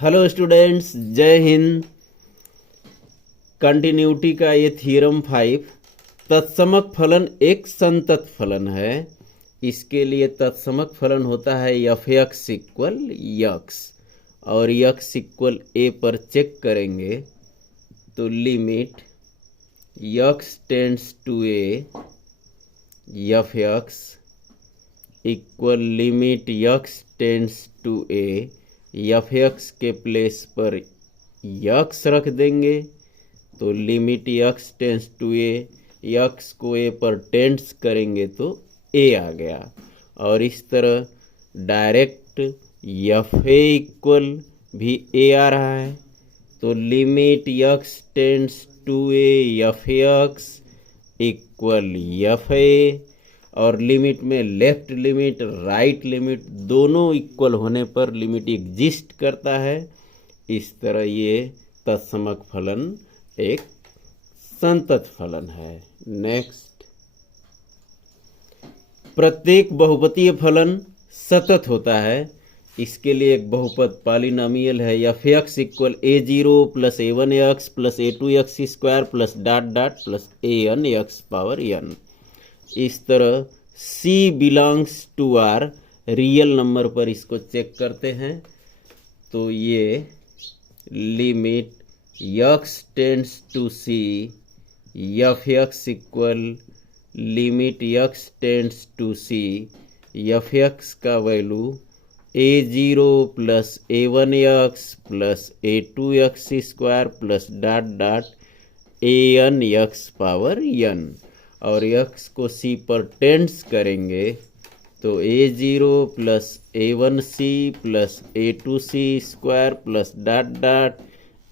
Hello students, जय Hind. Continuity का ये थ्योरम 5 तत्समक फलन एक संतत फलन है। इसके लिए तत्समक फलन होता है एफ एक्स इक्वल यक्स, और यक्स इक्वल ए पर चेक करेंगे तो limit x tends to A F x equal limit x tends to A F x के प्लेस पर यक्स रख देंगे तो limit x tends to A, X को ए पर टेंड्स करेंगे तो ए आ गया। और इस तरह डायरेक्ट एफ ए इक्वल भी ए आ रहा है तो limit x tends to A F x equal F A, और लिमिट में लेफ्ट लिमिट राइट लिमिट दोनों इक्वल होने पर लिमिट एग्जिस्ट करता है। इस तरह ये तत्समक फलन एक संतत फलन है। नेक्स्ट, प्रत्येक बहुपदीय फलन सतत होता है। इसके लिए एक बहुपद पॉलिनोमियल है F x equal a zero plus a one x plus a two x square plus dot dot plus a n x power n. इस तरह C belongs to R real number पर इसको चेक करते हैं तो ये limit x tends to C F x equal limit x tends to C F x का value a zero plus a one x plus a two x square plus dot dot a n x power n, और x को c पर tends करेंगे तो a zero plus a one c plus a two c square plus dot dot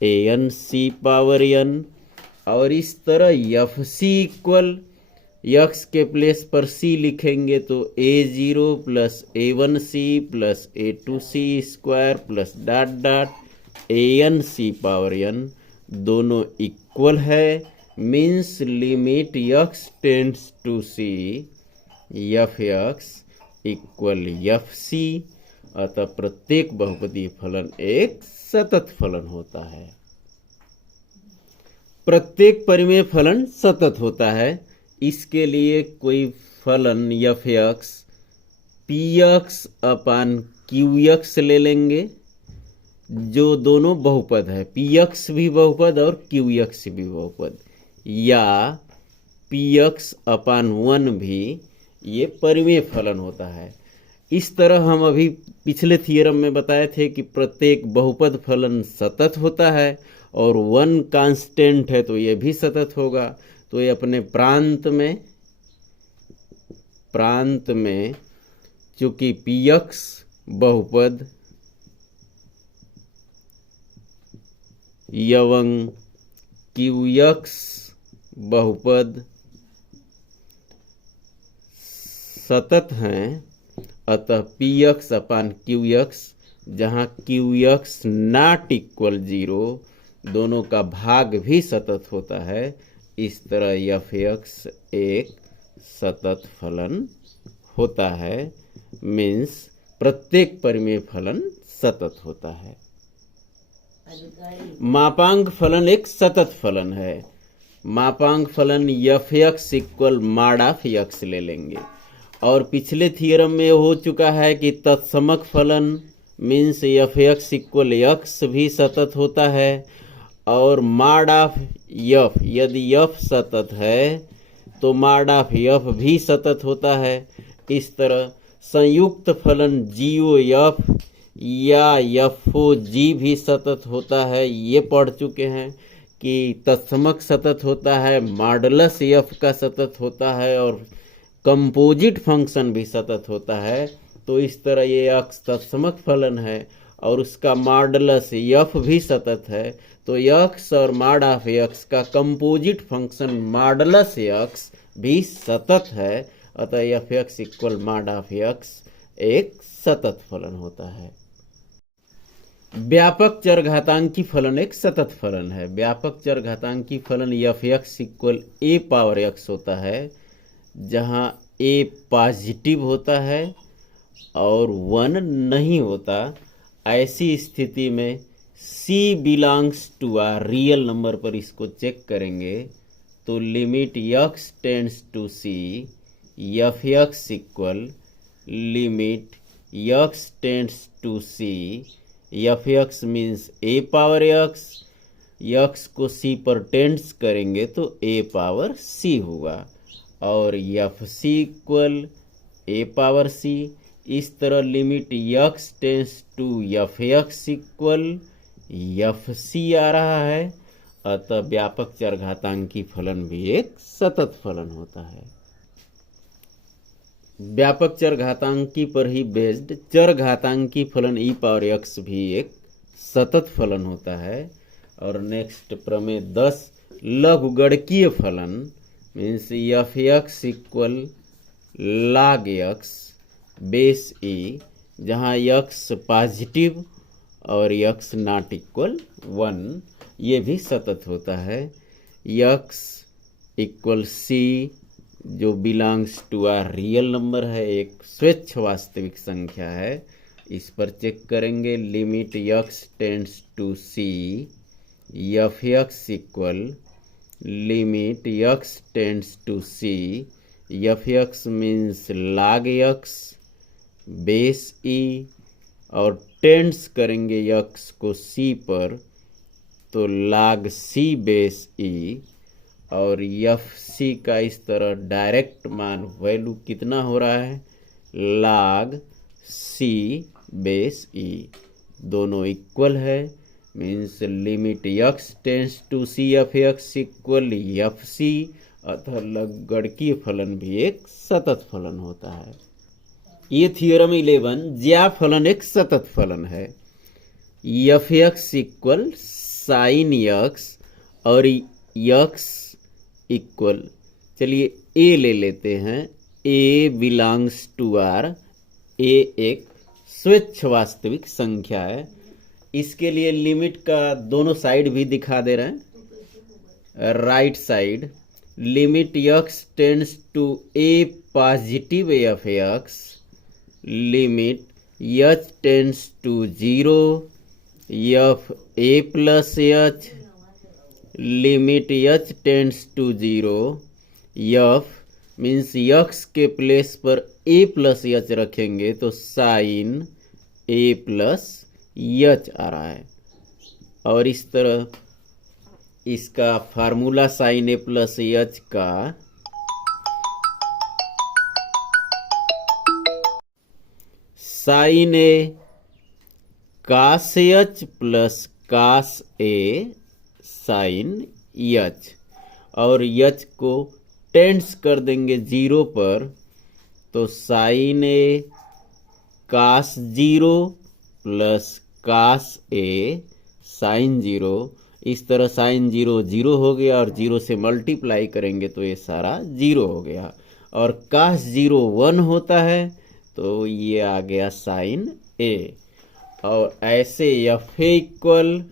a n c power n. और इस तरह f c equal x के place पर c लिखेंगे तो a zero plus a one c plus a two c square plus dot dot a n c power n, दोनों equal है। Means limit x tends to C F x equal F C. अतः प्रत्येक बहुपदीय फलन एक सतत फलन होता है। प्रत्येक परिमेय फलन सतत होता है। इसके लिए कोई फलन F x P x upon q x ले लेंगे, जो दोनों बहुपद है, पी एक्स भी बहुपद और क्यू एक्स भी बहुपद, या पी एक्स अपान वन भी ये परिमेय फलन होता है। इस तरह हम अभी पिछले थ्योरम में बताए थे कि प्रत्येक बहुपद फलन सतत होता है और वन कांस्टेंट है तो ये भी सतत होगा। तो ये अपने प्रांत में चूंकि पी एक्स बहुपद एवं क्यू एक्स बहुपद सतत हैं, अतः p x upon q x, जहाँ q x not equal zero, दोनों का भाग भी सतत होता है। इस तरह एफ एक्स एक सतत फलन होता है। मीन्स प्रत्येक परिमेय फलन सतत होता है। मापांक फलन एक सतत फलन है। मापांक फलन F x equal mod of x ले लेंगे, और पिछले थ्योरम में हो चुका है कि तत्समक फलन means F x equal x भी सतत होता है, और मॉड ऑफ एफ, यदि एफ सतत है तो मॉड ऑफ एफ भी सतत होता है। इस तरह संयुक्त फलन जी ओ एफ या एफ ओ जी भी सतत होता है। ये पढ़ चुके हैं कि तत्समक सतत होता है, मॉडुलस एफ का सतत होता है, और कंपोजिट फंक्शन भी सतत होता है। तो इस तरह ये एक्स तत्समक फलन है और उसका मॉडुलस एफ भी सतत है। तो एक्स और मॉड ऑफ एक्स का कंपोजिट फंक्शन मॉडुलस एक्स भी सतत है। अतः F x equal mod of x एक सतत फलन होता है। व्यापक चरघातांकी फलन एक सतत फलन है। व्यापक चरघातांकी फलन एफ एक्स इक्वल ए पावर एक्स होता है, जहाँ ए पॉजिटिव होता है और वन नहीं होता। ऐसी स्थिति में C belongs to R real number पर इसको चेक करेंगे तो limit x tends to C F x equal limit x tends to C F x means a power x को C पर टेंड्स करेंगे तो a पावर C होगा और F c equal a power C। इस तरह limit x tends to f x equal F c आ रहा है। अतः व्यापक चरघातांकी फलन भी एक सतत फलन होता है। व्यापक चरघातांकी पर ही बेस्ड चरघातांकी फलन e पावर x भी एक सतत फलन होता है। और नेक्स्ट प्रमेय 10 लघुगणकीय फलन means F x equal log x base e, जहाँ x पॉजिटिव और x नॉट इक्वल 1, ये भी सतत होता है। x इक्वल c जो belongs to R real number है, एक स्वच्छ वास्तविक संख्या है। इस पर चेक करेंगे limit x tends to c F x equal limit x tends to c F x means log x base e और टेंड्स करेंगे x को c पर तो log c बेस e और एफ सी का इस तरह डायरेक्ट मान वैल्यू कितना हो रहा है log c बेस e, दोनों इक्वल है means limit x tends to c F x equal F C. अतः लघुगणकीय फलन भी एक सतत फलन होता है। ये थ्योरम 11 ज्या फलन एक सतत फलन है। F x equal sine x और x इक्वल, चलिए a ले लेते हैं, a belongs to R, a एक स्वच्छ वास्तविक संख्या है। इसके लिए लिमिट का दोनों साइड भी दिखा दे रहे हैं। Right side limit x tends to a positive F x limit h tends to 0 F a plus h limit h tends to 0 F means x के प्लेस पर a प्लस h रखेंगे तो साइन a प्लस h आ रहा है। और इस तरह इसका formula sine a plus h का sine a cos h plus cos a sine h और h को टेंड्स कर देंगे 0 पर तो sine a cos 0 plus cos a sine 0। इस तरह साइन 0 0 हो गया और 0 से मल्टीप्लाई करेंगे तो ये सारा 0 हो गया। और कास 0 1 होता है तो ये आ गया साइन a। और ऐसे F A equal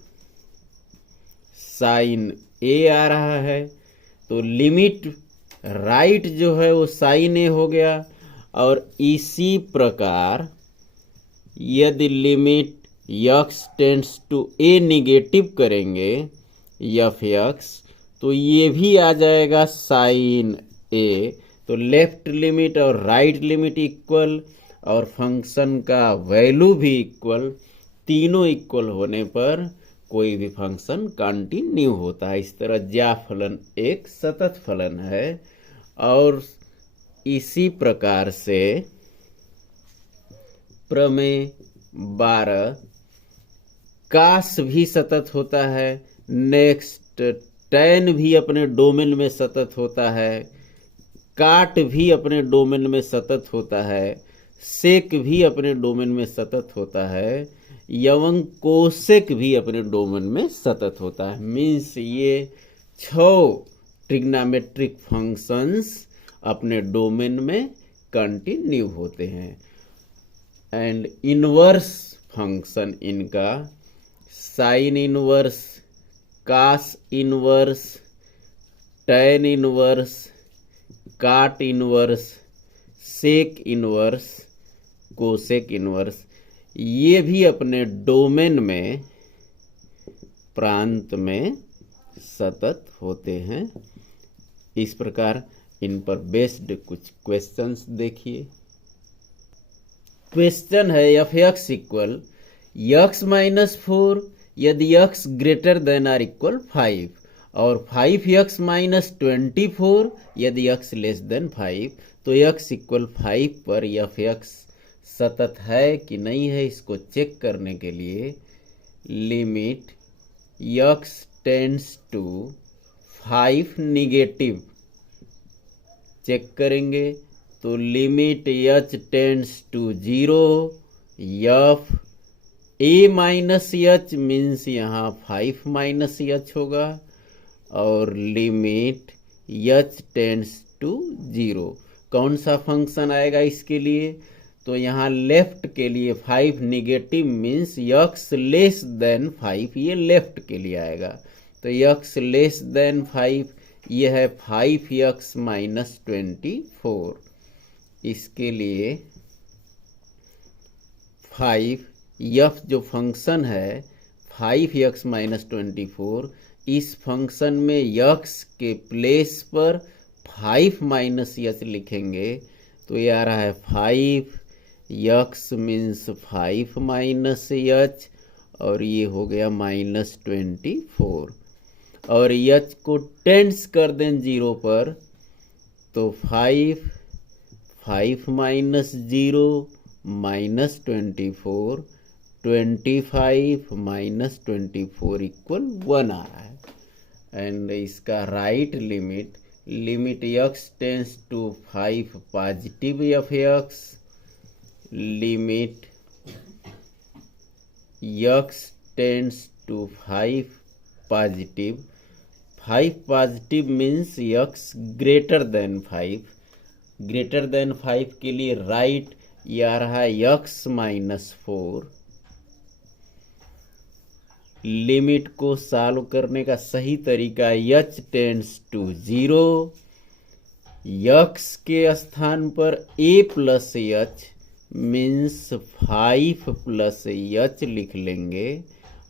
sine a आ रहा है तो लिमिट राइट जो है वो साइन a हो गया। और इसी प्रकार यदि limit x tends to a negative करेंगे एफ एक्स तो ये भी आ जाएगा साइन a। तो लेफ्ट लिमिट और राइट लिमिट इक्वल और फंक्शन का वैल्यू भी इक्वल, तीनों इक्वल होने पर कोई भी फंक्शन कंटिन्यू होता है। इस तरह ज्या फलन एक सतत फलन है। और इसी प्रकार से प्रमेय 12 कास भी सतत होता है। नेक्स्ट टैन भी अपने डोमेन में सतत होता है। काट भी अपने डोमेन में सतत होता है। सेक भी अपने डोमेन में सतत होता है। एवं कोसेक भी अपने डोमेन में सतत होता है। मीन्स ये 6 ट्रिग्नोमेट्रिक फंक्शंस अपने डोमेन में कंटिन्यू होते हैं। एंड इनवर्स फंक्शन इनका sine inverse, cos inverse, tan inverse, cot inverse, sec inverse, cosec inverse, ये भी अपने डोमेन में प्रांत में सतत होते हैं। इस प्रकार इन पर बेस्ड कुछ क्वेश्चंस देखिए। क्वेश्चन है F x equal x minus 4 यदि x greater than or equal 5 और 5x माइनस 24 यदि x लेस देन 5, तो x इक्वल 5 पर एफ एक्स सतत है कि नहीं है इसको चेक करने के लिए limit x tends to 5 negative check करेंगे तो limit h tends to 0 F a minus h means यहाँ 5 माइनस एच होगा और लिमिट h टेंड्स टू 0 कौन सा फंक्शन आएगा इसके लिए, तो यहाँ लेफ्ट के लिए 5 negative means x less then 5, ये लेफ्ट के लिए आएगा। तो x लेस देन 5 ये है 5x माइनस 24। इसके लिए 5 f जो फंक्शन है 5x माइनस 24, इस फंक्शन में x के प्लेस पर 5 माइनस एच लिखेंगे तो ये आ रहा है 5x मीन्स 5 माइनस एच और ये हो गया माइनस 24 और h को टेंड्स कर दें 0 पर तो 5 माइनस 0 माइनस 24 25 माइनस 24 इक्वल 1 आ रहा है। एंड इसका right limit x tends to 5 positive F x limit x tends to 5 positive 5 positive means x greater than 5 के लिए राइट ये आ रहा है x माइनस 4। लिमिट को सॉल्व करने का सही तरीका h टेंड्स टू 0 x के स्थान पर a plus H means 5 plus H लिख लेंगे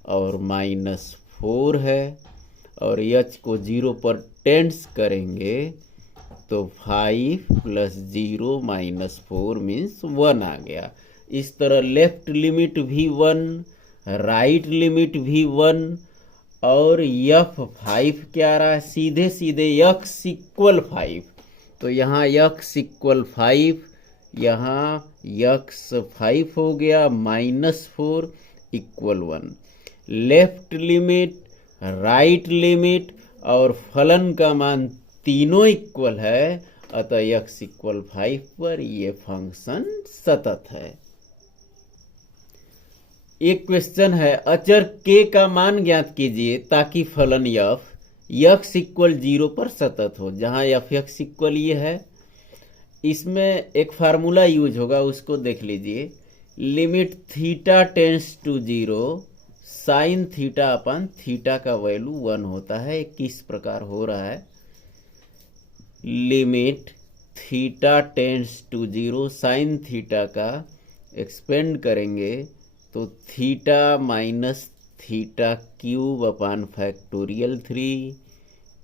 और माइनस 4 है और h को 0 पर टेंड्स करेंगे तो 5 प्लस 0 माइनस 4 मीन्स 1 आ गया। इस तरह लेफ्ट लिमिट भी 1, राइट लिमिट भी 1 और f5 क्या आ रहा है, सीधे सीधे x इक्वल 5, तो यहाँ x इक्वल 5, यहाँ x 5 हो गया minus 4 equal 1। Left limit, right limit और फलन का मान तीनों इक्वल है, अतः x इक्वल 5 पर ये फंक्शन सतत है। एक क्वेश्चन है अचर k का मान ज्ञात कीजिए ताकि फलन f x इक्वल 0 पर सतत हो, जहां एफ एक्स इक्वल ये है। इसमें एक फार्मूला यूज होगा उसको देख लीजिए। Limit theta tends to 0 sine theta upon theta का वैल्यू 1 होता है। किस प्रकार हो रहा है, limit theta tends to 0 sine theta का एक्सपेंड करेंगे तो theta minus theta cube upon factorial 3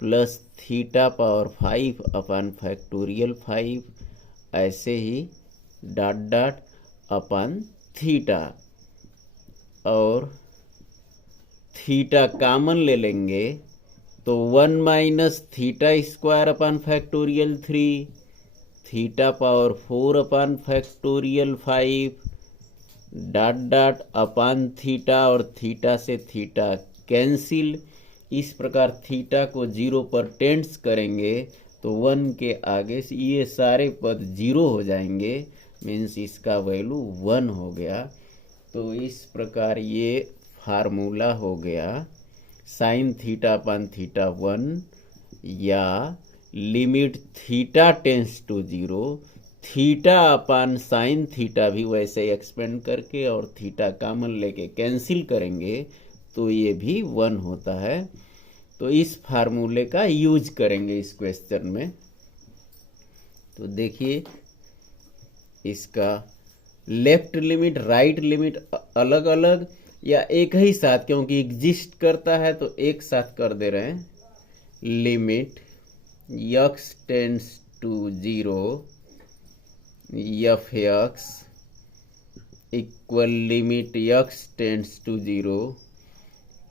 plus theta power 5 upon factorial 5 ऐसे ही डॉट डॉट अपान थीटा और थीटा कॉमन ले लेंगे तो 1 minus theta square upon factorial 3 theta power 4 अपान factorial 5 dot dot upon theta और थीटा से थीटा कैंसिल। इस प्रकार थीटा को 0 पर टेंड्स करेंगे तो 1 के आगे से ये सारे पद 0 हो जाएंगे, मीन्स इसका वैल्यू 1 हो गया। तो इस प्रकार ये फार्मूला हो गया साइन थीटा अपान थीटा 1 या limit theta tends to 0 theta upon sine theta भी वैसे एक्सपेंड करके और थीटा कॉमन लेके कैंसिल करेंगे तो ये भी 1 होता है। तो इस फार्मूले का यूज करेंगे इस क्वेश्चन में। तो देखिए इसका लेफ्ट लिमिट राइट लिमिट अलग अलग या एक ही साथ, क्योंकि एग्जिस्ट करता है तो एक साथ कर दे रहे हैं। Limit x tends to 0 F x equal limit x tends to 0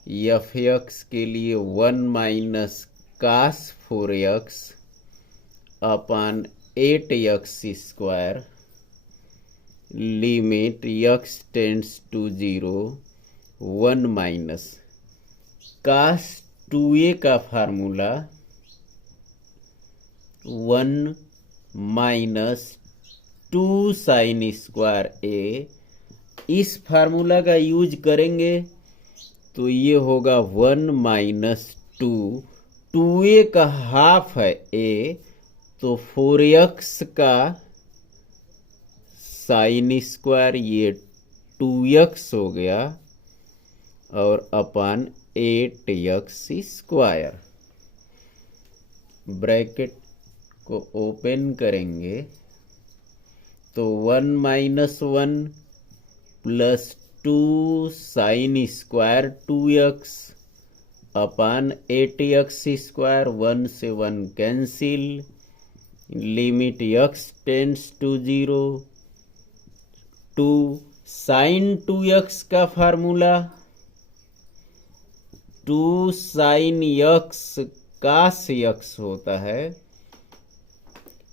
F x के लिए 1 minus cos 4x upon 8x square limit x tends to 0 1 minus cos 2a का formula 1 minus 2 sine square a, इस formula का use करेंगे तो ये होगा 1 minus 2a का हाफ है a, तो 4x का साइन स्क्वायर ये 2x हो गया और अपान 8x स्क्वायर। ब्रैकेट को ओपन करेंगे तो 1 minus 1 plus 2 sine square 2x upon 8x square, 1 से 1 cancel, limit x tends to 0 2 sine 2x का formula 2 sine x cos x होता है,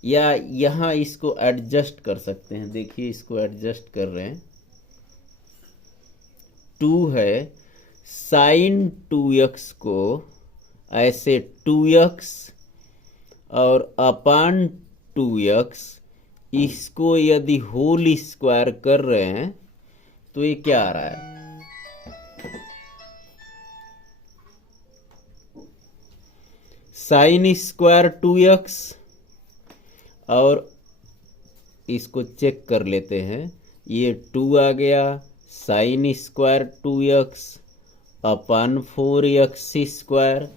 या यहाँ इसको एडजस्ट कर सकते हैं। देखिए इसको एडजस्ट कर रहे हैं, 2 है साइन 2x को ऐसे 2x और अपान 2x, इसको यदि होल स्क्वायर कर रहे हैं तो ये क्या आ रहा है, साइन स्क्वायर 2x, और इसको चेक कर लेते हैं, ये 2 आ गया, साइन स्क्वायर 2x अपान 4x स्क्वायर,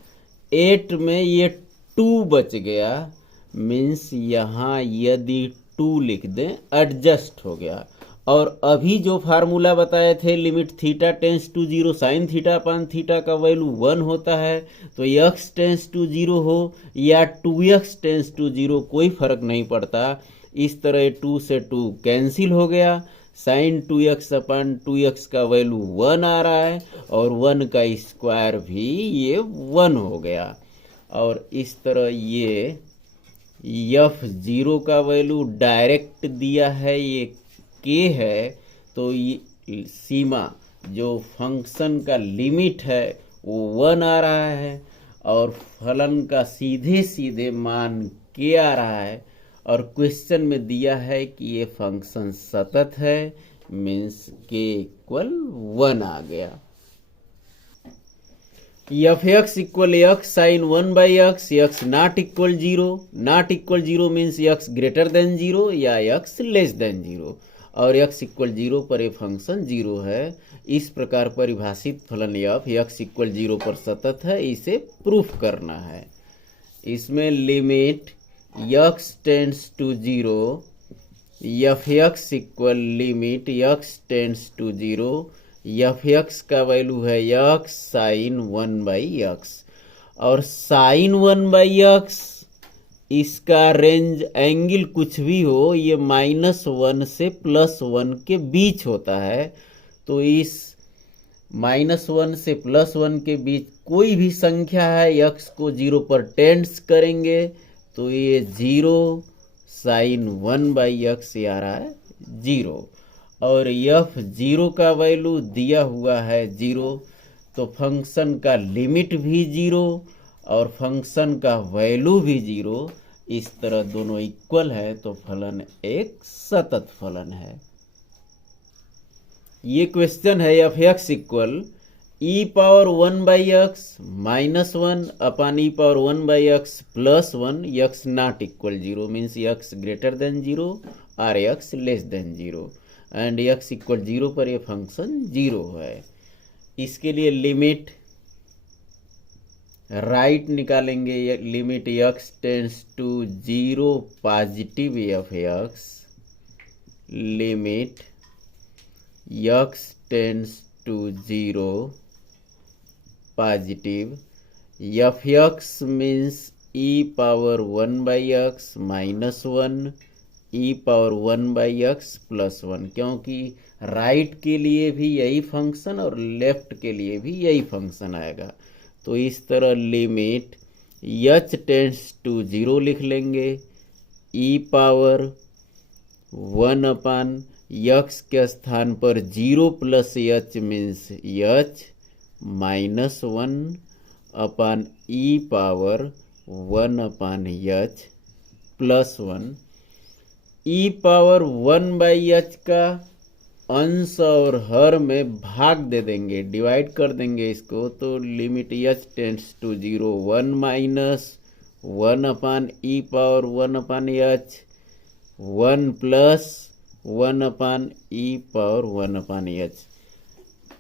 8 में ये 2 बच गया, मीन्स यहाँ यदि 2 लिख दें एडजस्ट हो गया। और अभी जो फार्मूला बताए थे limit theta tends to 0 sine theta upon theta का वैल्यू 1 होता है, तो x टेंस टू 0 हो या 2x टेंस टू 0 कोई फर्क नहीं पड़ता। इस तरह 2 से 2 कैंसिल हो गया, साइन 2x अपान 2x का वैल्यू 1 आ रहा है और 1 का स्क्वायर भी ये 1 हो गया। और इस तरह ये f0 का वैल्यू डायरेक्ट दिया है, ये k है, तो ये सीमा जो फंक्शन का लिमिट है वो 1 आ रहा है और फलन का सीधे सीधे मान k आ रहा है। और क्वेश्चन में दिया है कि ये फंक्शन सतत है, मीन्स k इक्वल 1 आ गया। F x equal x sine 1 by x, x not equal 0, not equal 0 means x greater than 0 या एक्स लेस देन 0, और x इक्वल 0 पर ये फंक्शन 0 है। इस प्रकार परिभाषित फलन f x इक्वल 0 पर सतत है, इसे प्रूफ करना है। इसमें limit x tends to 0 F x equal limit x tends to 0, F x का वैल्यू है x साइन 1 बाई एक्स, और साइन 1 बाई एक्स इसका रेंज एंगल कुछ भी हो, ये -1 से +1 के बीच होता है। तो इस -1 से +1 के बीच कोई भी संख्या है, x को 0 पर टेंड्स करेंगे तो ये 0 साइन 1 बाई एक्स आ रहा है 0, और f0 का वैल्यू दिया हुआ है 0, तो फंक्शन का लिमिट भी 0 और फंक्शन का वैल्यू भी 0। इस तरह दोनों इक्वल है तो फलन एक सतत फलन है। ये क्वेश्चन है F x equal e power 1 by x -1 upon e power 1 by x +1, x not equal 0 means x greater than 0 और x less than 0, and x equal 0 पर यह फंक्शन 0 है। इसके लिए लिमिट राइट निकालेंगे, limit x tends to 0 positive F x, limit x tends to zero positive, F x means e power 1/x minus 1 E power 1/x plus 1, क्योंकि right के लिए भी यही फंक्शन और लेफ्ट के लिए भी यही फंक्शन आएगा। तो इस तरह limit h tends to zero लिख लेंगे, ई पावर 1 यक्स के स्थान पर 0 plus H means H minus 1 upon e power 1/h plus 1। ई पावर 1/h का अंश और हर में भाग दे देंगे, डिवाइड कर देंगे इसको, तो limit h tends to zero 1 minus 1/e power 1/h 1 plus 1/e power 1/h।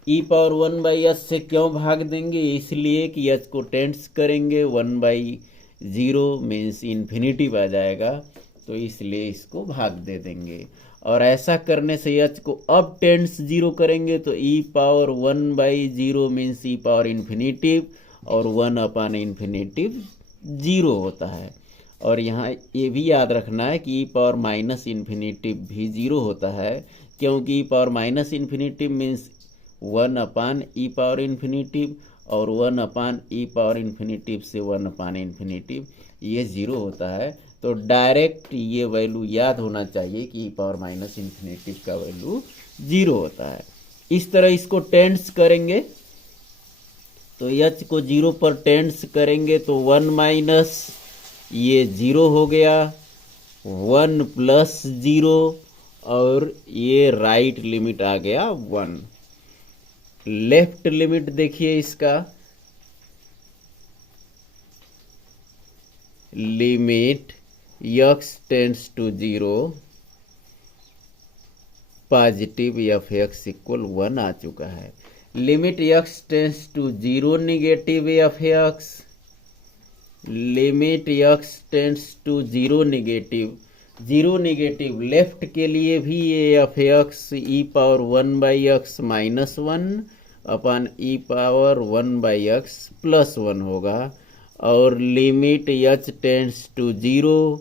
E power 1/h से क्यों भाग देंगे? इसलिए कि h को टेंस करेंगे 1/0 मीन्स इन्फिनिटिव आ जाएगा, तो इसलिए इसको भाग दे देंगे। और ऐसा करने से h को अब टेंस 0 करेंगे तो e power 1/0 means e power infinitive, और 1/इन्फिनिटिव 0 होता है। और यहाँ ये भी याद रखना है कि ई पावर माइनस इन्फिनिटिव भी 0 होता है, क्योंकि e power minus infinitive means 1/e power infinitive, और 1/e पावर इन्फिनिटिव से 1/इन्फिनिटिव ये 0 होता है। तो डायरेक्ट ये वैल्यू याद होना चाहिए कि ई पावर माइनस इन्फिनिटिव का वैल्यू 0 होता है। इस तरह इसको टेंस करेंगे तो h को 0 पर टेंस करेंगे तो 1 माइनस ये 0 हो गया, 1 प्लस 0, और ये राइट लिमिट आ गया 1। लेफ्ट लिमिट देखिए इसका, limit x tends to 0 positive F x equal 1 आ चुका है। Limit x tends to 0 negative F x, limit x tends to 0 negative, 0 negative left के लिए भी ये F x e power 1/x minus 1 upon e power 1/x plus 1 होगा। और limit h tends to 0,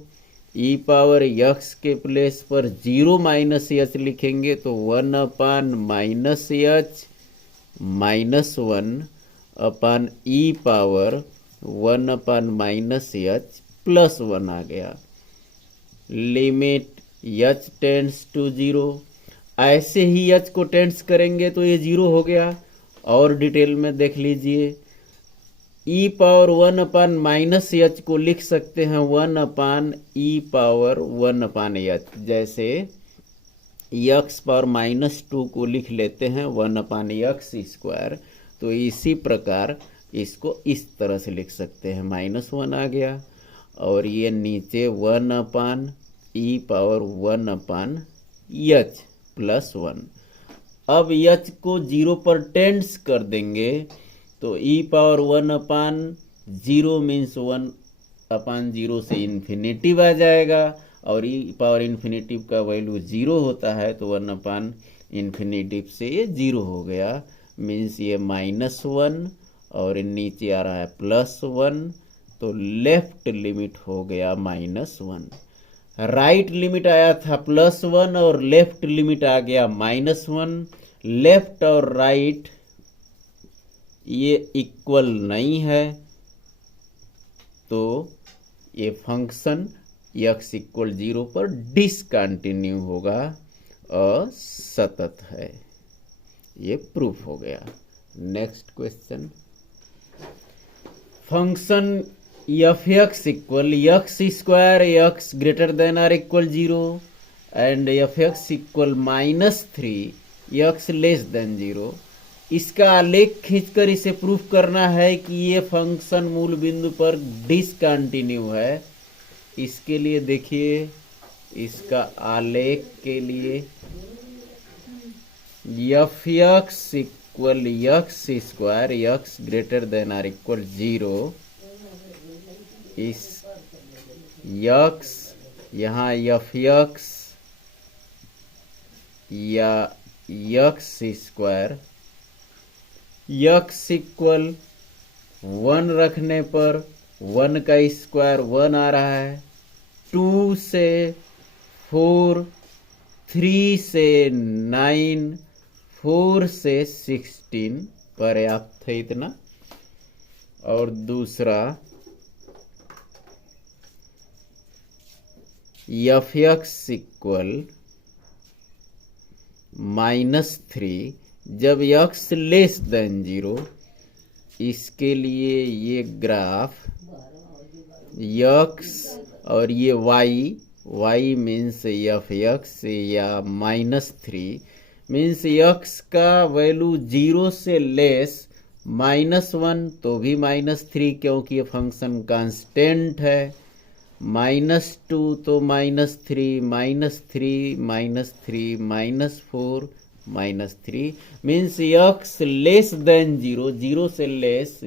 e power x के place पर 0 minus h लिखेंगे तो 1/- h minus 1 upon e power 1/- h plus 1 आ गया। लिमिट h टेंड्स टू 0, ऐसे ही h को टेंड्स करेंगे तो ये 0 हो गया। और डिटेल में देख लीजिए, ई पावर 1/- h को लिख सकते हैं 1/e पावर 1/h, जैसे x पावर -2 को लिख लेते हैं 1/x²। तो इसी प्रकार इसको इस तरह से लिख सकते हैं, -1 आ गया, और ये नीचे 1/e पावर 1/h प्लस 1। अब h को 0 पर टेंड्स कर देंगे तो e पावर 1/0 मीन्स 1/0 से इन्फिनिटिव आ जाएगा, और e पावर इन्फिनिटिव का वैल्यू 0 होता है, तो 1/इन्फिनिटिव से ये 0 हो गया, मीन्स ये -1 और नीचे आ रहा है +1, तो लेफ्ट लिमिट हो गया -1। राइट लिमिट आया था +1 और लेफ्ट लिमिट आ गया -1। लेफ्ट और राइट ये इक्वल नहीं है, तो ये फंक्शन x इक्वल 0 पर डिसकंटिन्यू होगा, असतत है। ये प्रूफ हो गया। Next question, function F x equal x² x greater than or equal 0 and F x equal -3 x less than 0, इसका आलेख खींचकर इसे प्रूफ करना है कि ये फंक्शन मूल बिंदु पर डिसकंटिन्यू है। इसके लिए देखिए, इसका आलेख के लिए F x equal x² x greater than or equal 0, इस x यहाँ एफ एक्स या x² यक्स इक्वल 1 रखने पर 1 का स्क्वायर 1 आ रहा है, 2 से 4, 3 से 9, 4 से 16 पर्याप्त है इतना। और दूसरा एफ एक्स इक्वल -3, जब एक्स लेस देन 0, इसके लिए ये ग्राफ एक्स और ये वाई मीन्स एफ एक्स या -3 मीन्स एक्स का वैल्यू 0 से लेस -1 तो भी -3 क्योंकि ये फंक्शन कांस्टेंट है, -2 तो -3, -3, -3, -4, -3 मीन्स एक्स लेस देन 0, 0 से लेस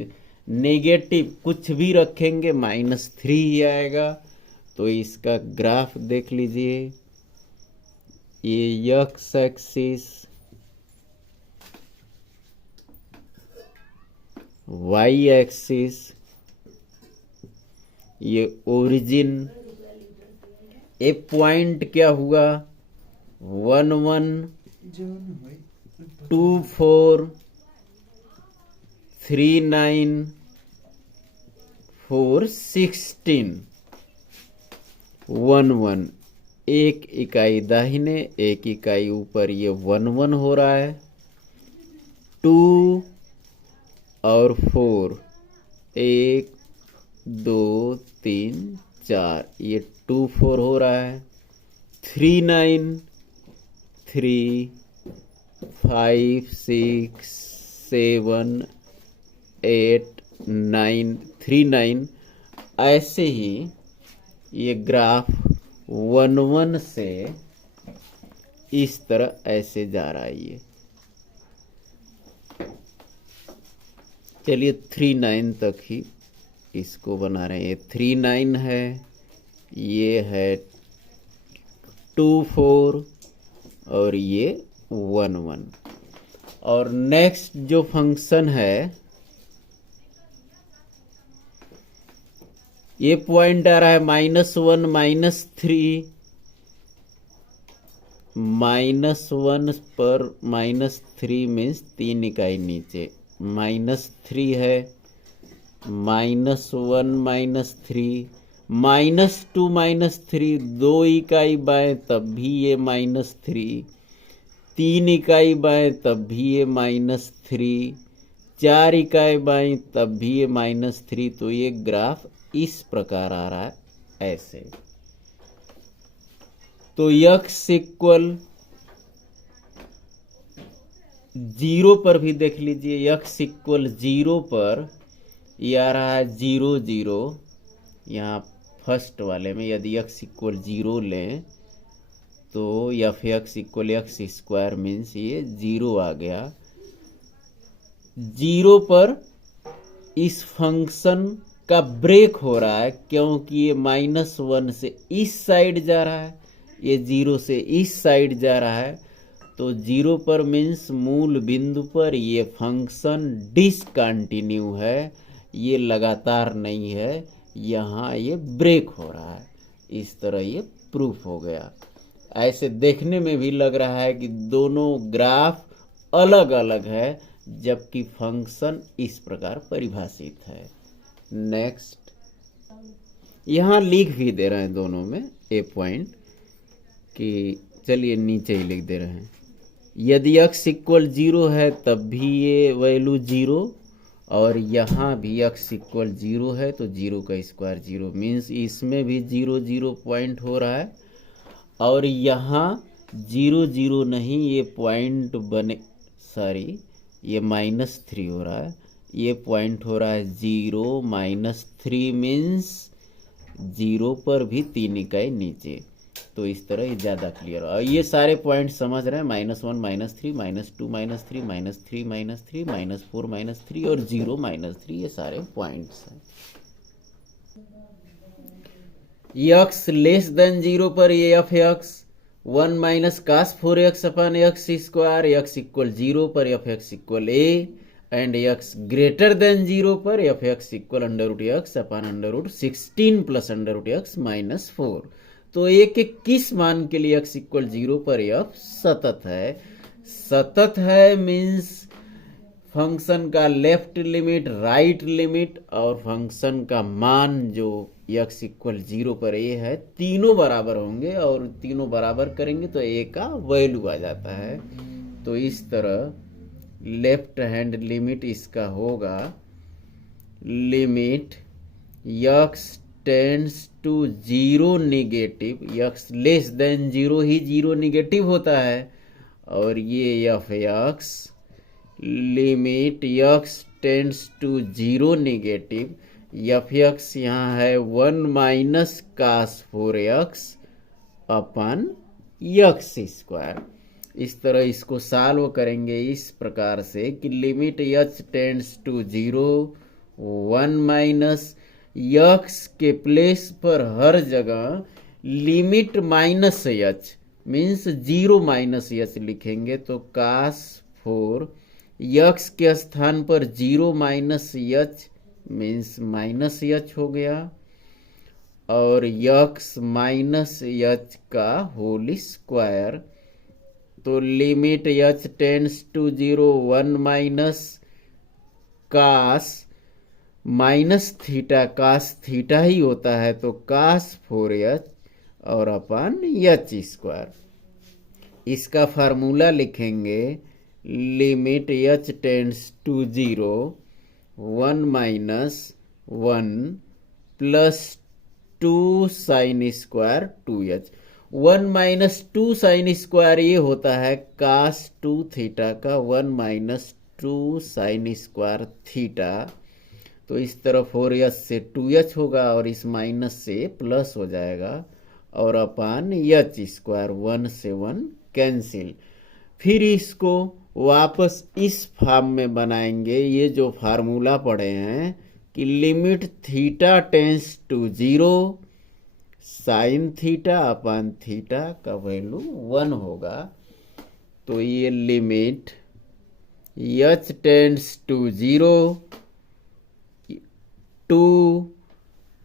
नेगेटिव कुछ भी रखेंगे -3 ही आएगा। तो इसका ग्राफ देख लीजिए, ये एक्स एक्सिस, वाई एक्सिस, ये ओरिजिन, ए पॉइंट क्या हुआ 1 1 2 4 3 9 4 16 1 1, एक इकाई दाहिने एक इकाई ऊपर, ये 1 1 हो रहा है। 2 और 4, 1 2 3 4, ये 2 4 हो रहा है। 3 9 3 5 6 7 8 9 3 9, ऐसे ही ये ग्राफ 1 1 से इस तरह ऐसे जा रहा है। ये चलिए 3 9 तक ही इसको बना रहे हैं। ये 3 9 है, ये है 2 4 और ये 1 1। और नेक्स्ट जो फंक्शन है, ये पॉइंट आ रहा है -1 -3, -1 पर -3 मीन्स 3 इकाई नीचे, -3 है, -1 -3, -2 -3, 2 इकाई बाएं तब भी ये -3, 3 इकाई बाएं तब भी ये -3, 4 इकाई बाएं तब भी ये -3। तो ये ग्राफ इस प्रकार आ रहा है ऐसे। तो x इक्वल 0 पर भी देख लीजिए, x इक्वल 0 पर ये आ रहा है 0 0। यहाँ फर्स्ट वाले में यदि x इक्वल 0 लें तो F x equal x square means ये 0 आ गया। 0 पर इस फंक्शन का ब्रेक हो रहा है क्योंकि ये -1 से इस साइड जा रहा है, ये 0 से इस साइड जा रहा है। तो 0 पर मीन्स मूल बिंदु पर ये फंक्शन डिसकंटिन्यू है, ये लगातार नहीं है, यहाँ ये ब्रेक हो रहा है। इस तरह ये प्रूफ हो गया। ऐसे देखने में भी लग रहा है कि दोनों ग्राफ अलग अलग है जबकि फंक्शन इस प्रकार परिभाषित है। नेक्स्ट, यहाँ लिख भी दे रहे हैं दोनों में ए पॉइंट कि चलिए नीचे ही लिख दे रहे हैं। यदि x इक्वल 0 है तब भी ये वैल्यू 0, और यहाँ भी x इक्वल 0 है तो 0 का स्क्वायर 0 मीन्स इसमें भी 0 0 पॉइंट हो रहा है। और यहाँ 0 0 नहीं, ये पॉइंट बने, सॉरी ये -3 हो रहा है, ये पॉइंट हो रहा है 0 -3 मीन्स 0 पर भी 3 इकाई नीचे। तो इस तरह ये ज़्यादा क्लियर है। और ये सारे पॉइंट समझ रहे हैं, -1 -3 -2 -3 -3 -3 -4 -3 और 0 -3, ये सारे पॉइंट्स हैं। x लेस देन 0 पर ये F x 1 - cos 4x upon x square, x equal 0 पर f x equal a, and x greater than 0 पर f x equal under root x upon under root 16 plus under root x minus 4। तो एक एक किस मान के लिए x equal 0 पर f सतत है। सतत है मीन्स फंक्शन का लेफ्ट लिमिट, राइट लिमिट और फंक्शन का मान जो x इक्वल 0 पर a है, तीनों बराबर होंगे और तीनों बराबर करेंगे तो a का वैल्यू आ जाता है। तो इस तरह लेफ्ट हैंड लिमिट इसका होगा limit x tends to 0 negative, x less than 0 ही 0 निगेटिव होता है, और ये F x limit x tends to 0 negative, F x यहाँ है 1 minus cos 4x upon x square. इस तरह इसको सॉल्व करेंगे इस प्रकार से कि limit h tends to 0 1 minus x के प्लेस पर हर जगह limit minus h means 0 minus h लिखेंगे तो कास 4 x के स्थान पर 0 minus h means minus h हो गया, और x माइनस h का होल स्क्वायर। तो limit h tends to 0 1 minus cos minus theta, cos theta ही होता है तो कास 4h और अपन h स्क्वायर। इसका फार्मूला लिखेंगे limit h tends to 0 1 minus 1 plus 2 sine square 2h। 1 minus 2 sine square ये होता है कास 2 थीटा का 1 माइनस 2 साइन स्क्वायर थीटा। तो इस तरह 4h से 2h होगा और इस माइनस से प्लस हो जाएगा और अपान h स्क्वायर 1 से 1 कैंसिल। फिर इसको वापस इस फॉर्म में बनाएंगे, ये जो फार्मूला पढ़े हैं कि limit theta tends to 0 sine theta upon theta का वैल्यू 1 होगा। तो ये limit h tends to 0 two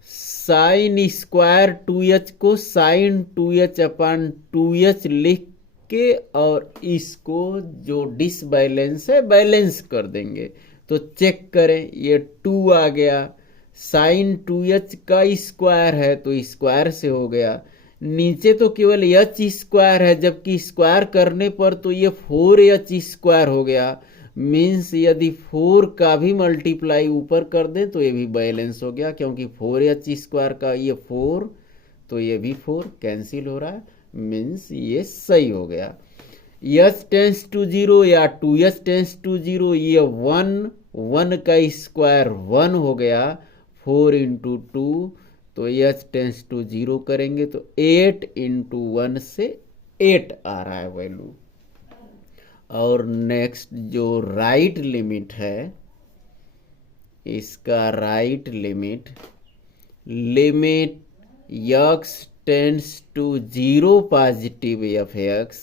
sine square 2h को साइन 2h अपान 2h लिख के और इसको जो डिसबैलेंस है बैलेंस कर देंगे। तो चेक करें, ये 2 आ गया, साइन 2h का स्क्वायर है तो स्क्वायर से हो गया, नीचे तो केवल h स्क्वायर है जबकि स्क्वायर करने पर तो ये 4h स्क्वायर हो गया। मीन्स यदि 4 का भी मल्टीप्लाई ऊपर कर दें तो ये भी बैलेंस हो गया, क्योंकि 4h स्क्वायर का ये 4 तो ये भी 4 कैंसिल हो रहा है, मीन्स ये सही हो गया। h टेंस टू 0 या 2h टेंस टू 0, ये 1 का स्क्वायर 1 हो गया, 4 इंटू 2 तो h टेंस टू 0 करेंगे तो 8 इंटू 1 से 8 आ रहा है वैल्यू। और नेक्स्ट जो राइट लिमिट है, इसका right limit limit x tends to 0 positive F x,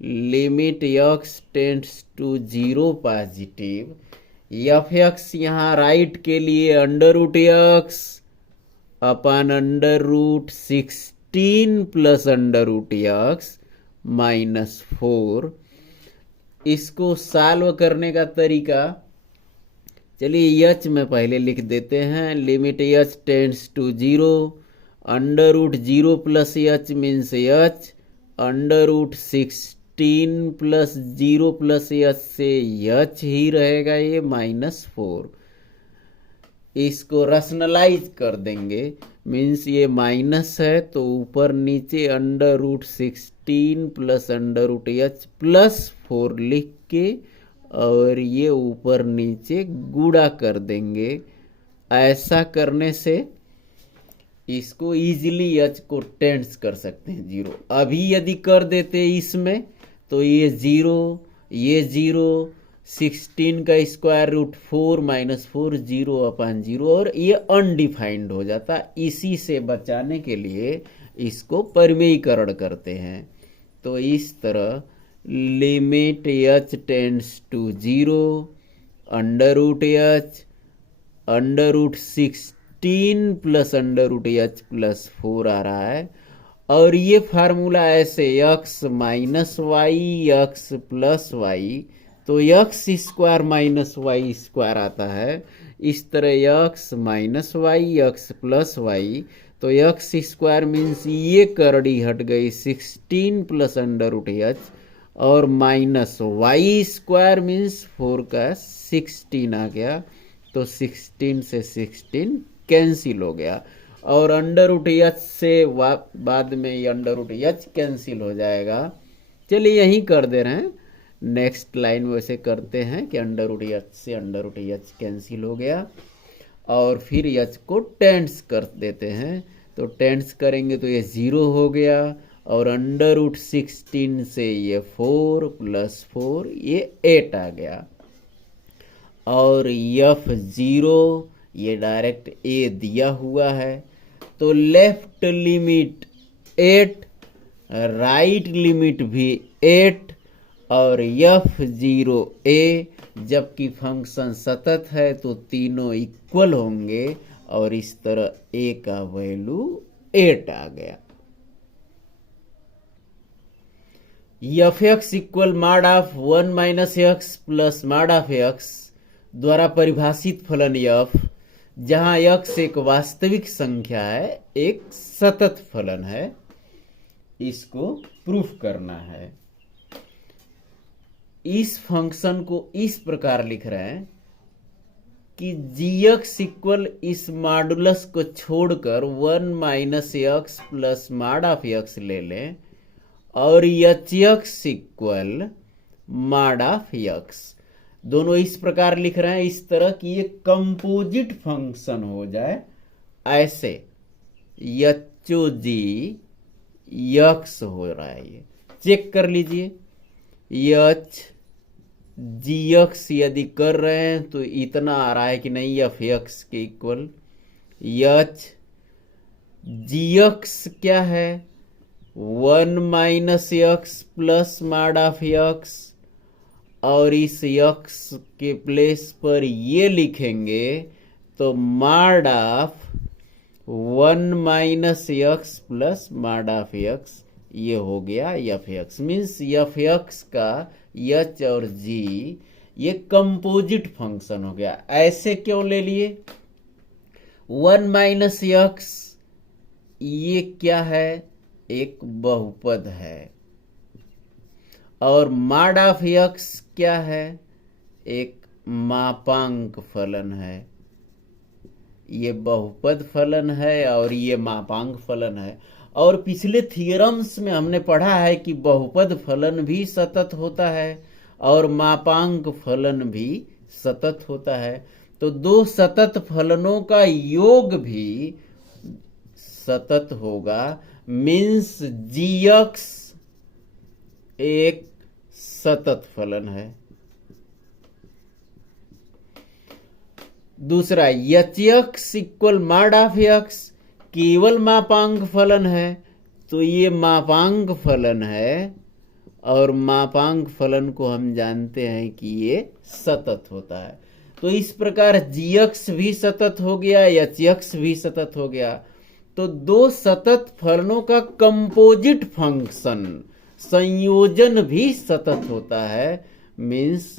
limit x tends to 0 positive F x, यहाँ राइट के लिए under root x upon under root 16 plus under root x minus 4। इसको solve करने का तरीका, चलिए h में पहले लिख देते हैं, limit h tends to 0 under root 0 plus h means h, under root 16 plus 0 plus h से h ही रहेगा ये माइनस 4। इसको रैशनलाइज कर देंगे, मीन्स ये माइनस है तो ऊपर नीचे under root 16 plus under root h plus 4 लिख के और ये ऊपर नीचे गुणा कर देंगे। ऐसा करने से इसको इजीली h को टेंड्स कर सकते हैं 0। अभी यदि कर देते इसमें तो ये 0 16 का स्क्वायर रूट 4 माइनस 4 0 अपान 0 और ये अनडिफाइंड हो जाता। इसी से बचाने के लिए इसको परिमेयीकरण करते हैं। तो इस तरह limit h tends to 0 under root h under root 16 plus under root h plus 4 आ रहा है। और ये फार्मूला ऐसे x minus y x plus y, तो x square minus y square आता है। इस तरह x minus y x plus y, तो एक्स स्क्वायर मीन्स ये करड़ी हट गई 16 प्लस अंडर रूट एच, और माइनस वाई स्क्वायर मीन्स 4 का 16 आ गया, तो 16 से 16 कैंसिल हो गया। और अंडर रूट एच से बाद में ये अंडर रूट एच कैंसिल हो जाएगा। चलिए यहीं कर दे रहे हैं, नेक्स्ट लाइन वैसे करते हैं कि अंडर रूट एच से अंडर रूट एच कैंसिल हो गया, और फिर एच को टेंस कर देते हैं। तो टेंस करेंगे तो ये 0 हो गया, और अंडर रूट 16 से ये 4 प्लस 4 ये 8 आ गया। और F0 ये डायरेक्ट ए दिया हुआ है, तो लेफ्ट लिमिट 8, राइट लिमिट भी 8, और F0 जबकि फंक्शन सतत है तो तीनों इक्वल होंगे, और इस तरह a का वैल्यू 8 आ गया। Fx equal mod of 1 minus x plus mod of x द्वारा परिभाषित फलन f, जहां x एक वास्तविक संख्या है, एक सतत फलन है, इसको प्रूफ करना है। इस फंक्शन को इस प्रकार लिख रहे हैं कि gx इक्वल इस मॉडुलस को छोड़कर 1 minus x plus mod of x ले लें, और hx equal mod of x. दोनों इस प्रकार लिख रहे हैं, इस तरह कि ये कंपोजिट फंक्शन हो जाए, ऐसे HOG x हो रहा है। ये चेक कर लीजिए, h gx यदि कर रहे हैं तो इतना आ रहा है कि नहीं fx के इक्वल। h gx क्या है, 1 minus x plus mod of x, और इस x के प्लेस पर ये लिखेंगे तो mod of 1 minus x plus mod of x, ये हो गया fx। मीन्स fx का h और g ये कंपोजिट फंक्शन हो गया। ऐसे क्यों ले लिए, 1 माइनस एक्स ये क्या है, एक बहुपद है, और मॉड ऑफ एक्स क्या है, एक मापांक फलन है। ये बहुपद फलन है और ये मापांक फलन है। और पिछले थियरम्स में हमने पढ़ा है कि बहुपद फलन भी सतत होता है और मापांक फलन भी सतत होता है। तो दो सतत फलनों का योग भी सतत होगा, मीन्स gx एक सतत फलन है। दूसरा hx equal mod of x केवल मापांक फलन है, तो ये मापांक फलन है, और मापांक फलन को हम जानते हैं कि ये सतत होता है। तो इस प्रकार gx भी सतत हो गया, hx भी सतत हो गया। तो दो सतत फलनों का कंपोजिट फंक्शन संयोजन भी सतत होता है, मीन्स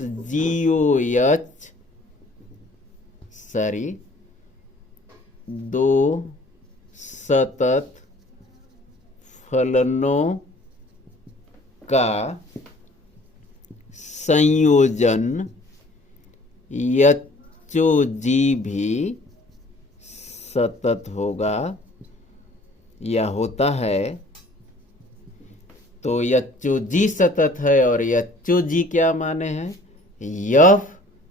दो सतत फलनों का संयोजन HOG भी सतत होगा या होता है। तो HOG सतत है और HOG क्या माने हैं, F,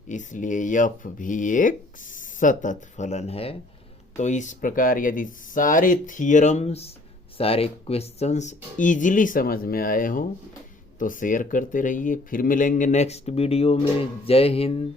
इसलिए F भी एक सतत फलन है। तो इस प्रकार यदि सारे थियरम्स, सारे क्वेश्चंस इजीली समझ में आए हों तो शेयर करते रहिए। फिर मिलेंगे नेक्स्ट वीडियो में। जय हिंद।